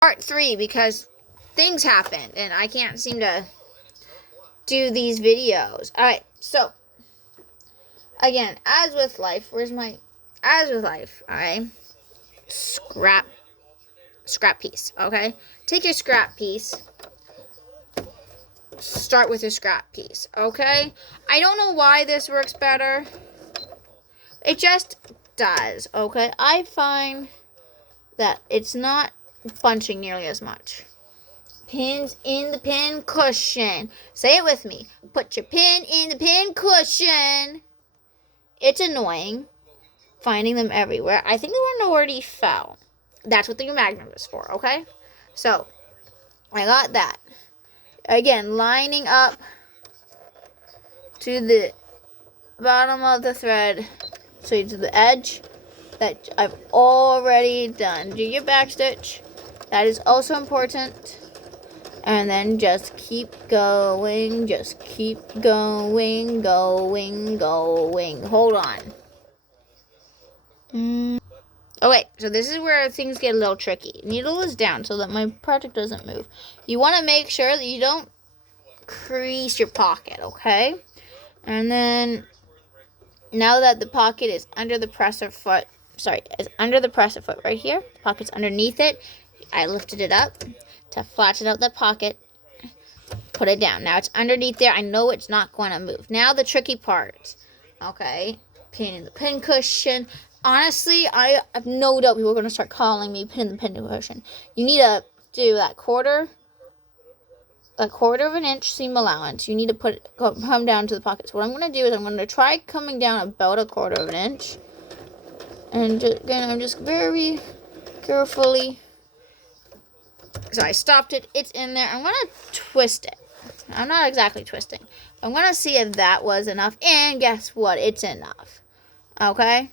Part 3 because things happened and I can't seem to do these videos. Alright, so again, as with life, alright, scrap piece, okay? Take your scrap piece, start with your scrap piece, okay? I don't know why this works better. It just does, okay? I find that it's not bunching nearly as much. Pins in the pin cushion. Say it with me. Put your pin in the pin cushion. It's annoying finding them everywhere. I think the one already fell. That's what the magnet is for, okay? So, I got that. Again, lining up to the bottom of the thread, so to the edge that I've already done. Do your back stitch. That is also important. And then just keep going. Just keep going. Hold on. Okay, so this is where things get a little tricky. Needle is down so that my project doesn't move. You want to make sure that you don't crease your pocket, okay? And then, now that the pocket is under the presser foot, right here, the pocket's underneath it, I lifted it up to flatten out that pocket, put it down. Now it's underneath there. I know it's not going to move. Now the tricky part, okay, pin in the pin cushion. Honestly, I have no doubt people are going to start calling me pin in the pin cushion. You need to do that quarter of an inch seam allowance. You need to come down to the pocket. So what I'm going to do is I'm going to try coming down about a quarter of an inch. And again, I'm just very carefully. So I stopped it. It's in there. I'm going to twist it. I'm not exactly twisting. I'm going to see if that was enough. And guess what? It's enough. Okay?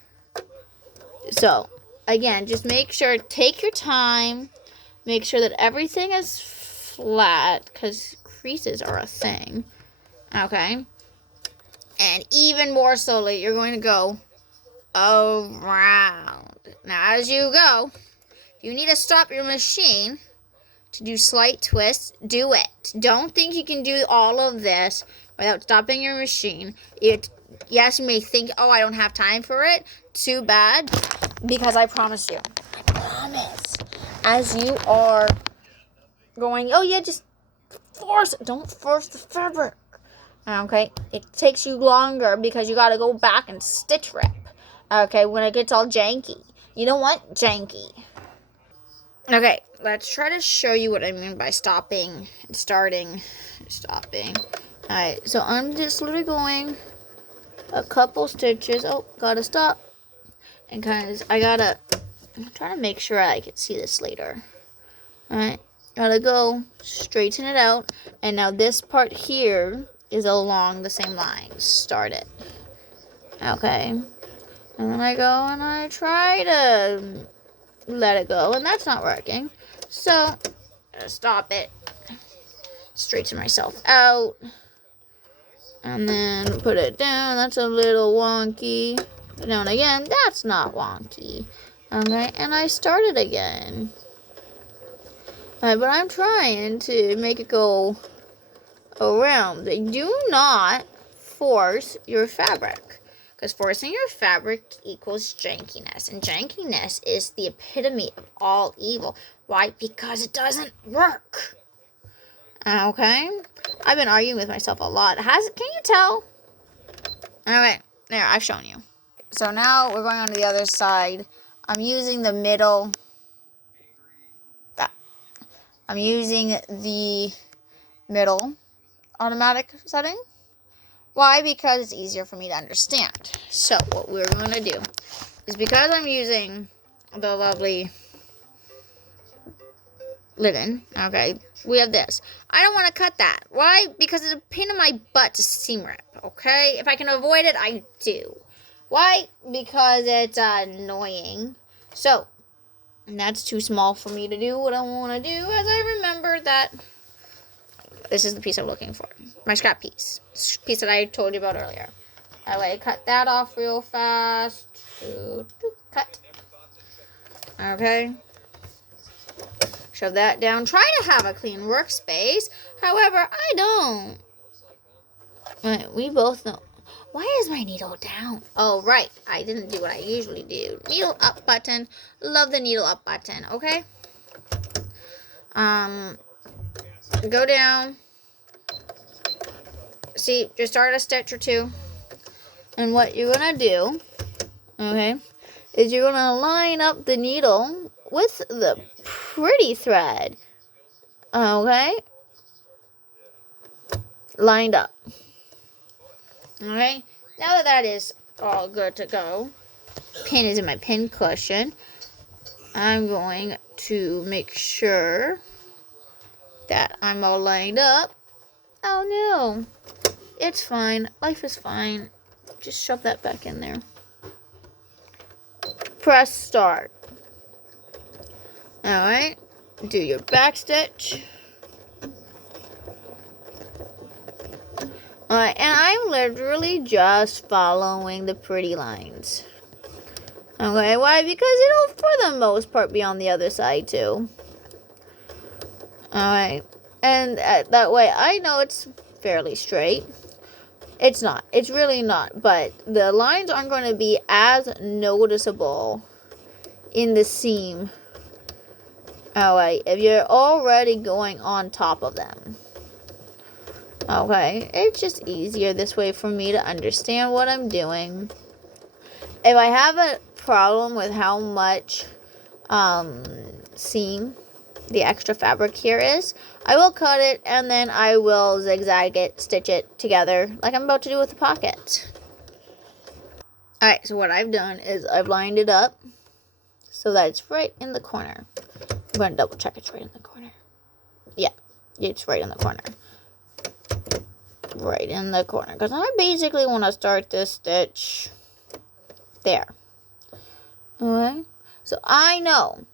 So, again, just make sure, take your time. Make sure that everything is flat, because creases are a thing. Okay? And even more slowly, you're going to go around. Now, as you go, if you need to stop your machine to do slight twists, do it. Don't think you can do all of this without stopping your machine. Yes, you may think, oh, I don't have time for it. Too bad, because I promise you, as you are going, oh yeah, just force it. Don't force the fabric. Okay, it takes you longer because you got to go back and stitch rip. Okay, when it gets all janky. You don't want janky. Okay, let's try to show you what I mean by stopping, stopping. Alright, so I'm just literally going a couple stitches. Oh, gotta stop. And I'm trying to make sure I can see this later. Alright, gotta go straighten it out. And now this part here is along the same line. Start it. Okay. And then I go and I try to let it go, and that's not working. So, I'm gonna stop it. Straighten myself out. And then put it down. That's a little wonky. Down again. That's not wonky. Okay, and I start it again. But I'm trying to make it go around. Do not force your fabric. Because forcing your fabric equals jankiness. And jankiness is the epitome of all evil. Why? Because it doesn't work. Okay? I've been arguing with myself a lot. Can you tell? Alright, there, I've shown you. So now we're going on to the other side. I'm using the middle. I'm using the middle automatic setting. Why? Because it's easier for me to understand. So what we're going to do is, because I'm using the lovely linen, okay, we have this. I don't want to cut that. Why? Because it's a pain in my butt to seam rip, okay? If I can avoid it, I do. Why? Because it's annoying. So, that's too small for me to do what I want to do, as I remember that this is the piece I'm looking for. My scrap piece. Piece that I told you about earlier. I cut that off real fast. Cut. Okay. Shove that down. Try to have a clean workspace. However, I don't. Right, we both know. Why is my needle down? Oh, right. I didn't do what I usually do. Needle up button. Love the needle up button, okay? Go down. See, just start a stitch or two. And what you're going to do, okay, is you're going to line up the needle with the pretty thread. Okay? Lined up. Okay? Now that that is all good to go, pin is in my pin cushion. I'm going to make sure that I'm all lined up. Oh no. It's fine. Life is fine. Just shove that back in there. Press start. Alright. Do your back stitch. Alright, and I'm literally just following the pretty lines. Okay, why? Because it'll, for the most part, be on the other side, too. Alright, and that way, I know it's fairly straight. It's not. It's really not. But the lines aren't going to be as noticeable in the seam. Alright, if you're already going on top of them. Okay, it's just easier this way for me to understand what I'm doing. If I have a problem with how much seam the extra fabric here is, I will cut it and then I will zigzag it, stitch it together like I'm about to do with the pocket. Alright, so what I've done is I've lined it up so that it's right in the corner. I'm going to double check it's right in the corner. Yeah, it's right in the corner. Right in the corner, because I basically want to start this stitch there. Okay, so I know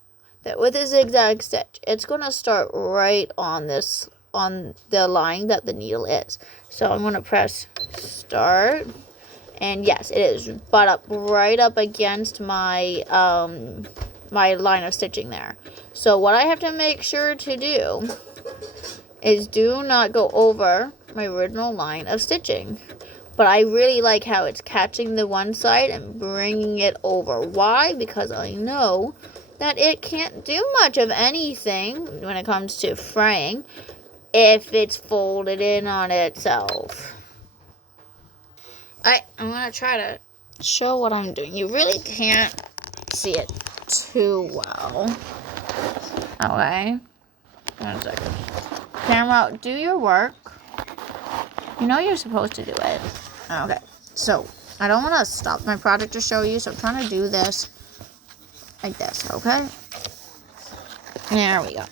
that with a zigzag stitch, it's going to start right on this, on the line that the needle is. So I'm going to press start, and yes, it is butt up right up against my my line of stitching there. So what I have to make sure to do is do not go over my original line of stitching. But I really like how it's catching the one side and bringing it over. Why? Because I know that it can't do much of anything when it comes to fraying if it's folded in on itself. I'm going to try to show what I'm doing. You really can't see it too well. Okay. 1 second. Camera, do your work. You know you're supposed to do it. Okay, so I don't want to stop my project to show you, so I'm trying to do this like this, okay? There we go.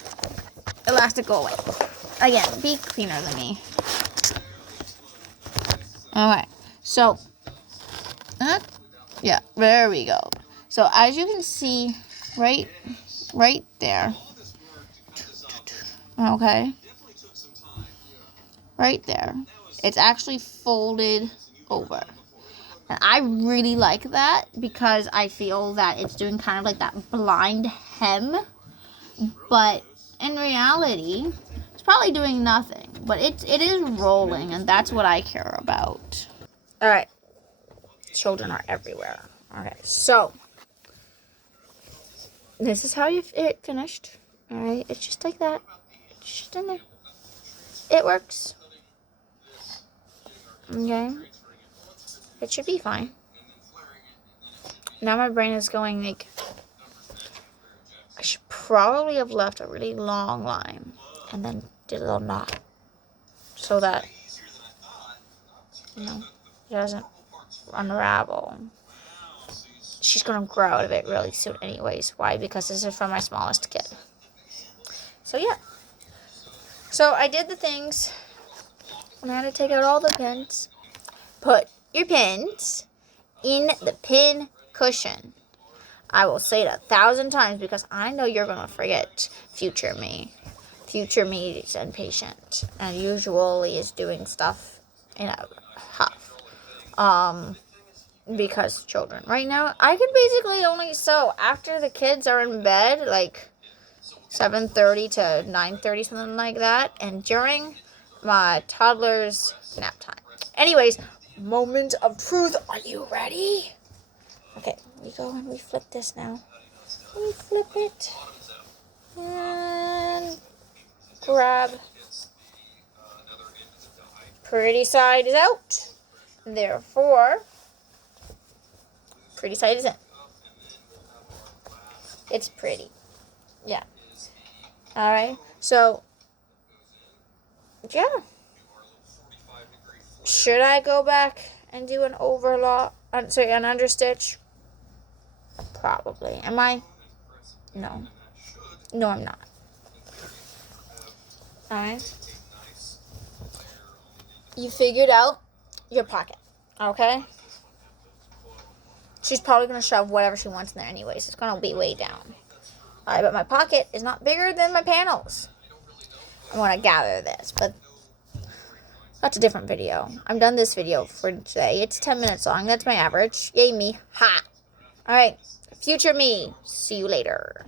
Elastic, go away. Again, be cleaner than me. Okay, so, yeah, there we go. So as you can see, right there, okay, right there, it's actually folded over. And I really like that because I feel that it's doing kind of like that blind hem. But in reality, it's probably doing nothing. But it is rolling, and that's what I care about. Alright. Children are everywhere. Okay, so this is how it finished. Alright, it's just like that. It's just in there. It works. Okay. It should be fine. Now my brain is going like, I should probably have left a really long line and then did a little knot so that, you know, it doesn't unravel. She's going to grow out of it really soon anyways. Why? Because this is for my smallest kid. So yeah. So I did the things. I'm going to take out all the pins. Put your pins in the pin cushion. I will say it 1,000 times because I know you're going to forget, future me. Future me is impatient and usually is doing stuff in a huff. Because children. Right now, I can basically only sew after the kids are in bed, like 7:30 to 9:30, something like that. And during my toddler's nap time. Anyways, moment of truth. Are you ready? Okay, we go and we flip this now. We flip it. And grab. Pretty side is out. Therefore, pretty side is in. It's pretty. Yeah. Alright. So, yeah. Should I go back and do an overlock? An understitch? Probably. Am I? No. No, I'm not. Alright. You figured out your pocket. Okay? She's probably going to shove whatever she wants in there anyways. It's going to be way down. Alright, but my pocket is not bigger than my panels. I'm going to gather this, but that's a different video. I'm done this video for today. It's 10 minutes long. That's my average. Yay me. Ha! Alright, future me. See you later.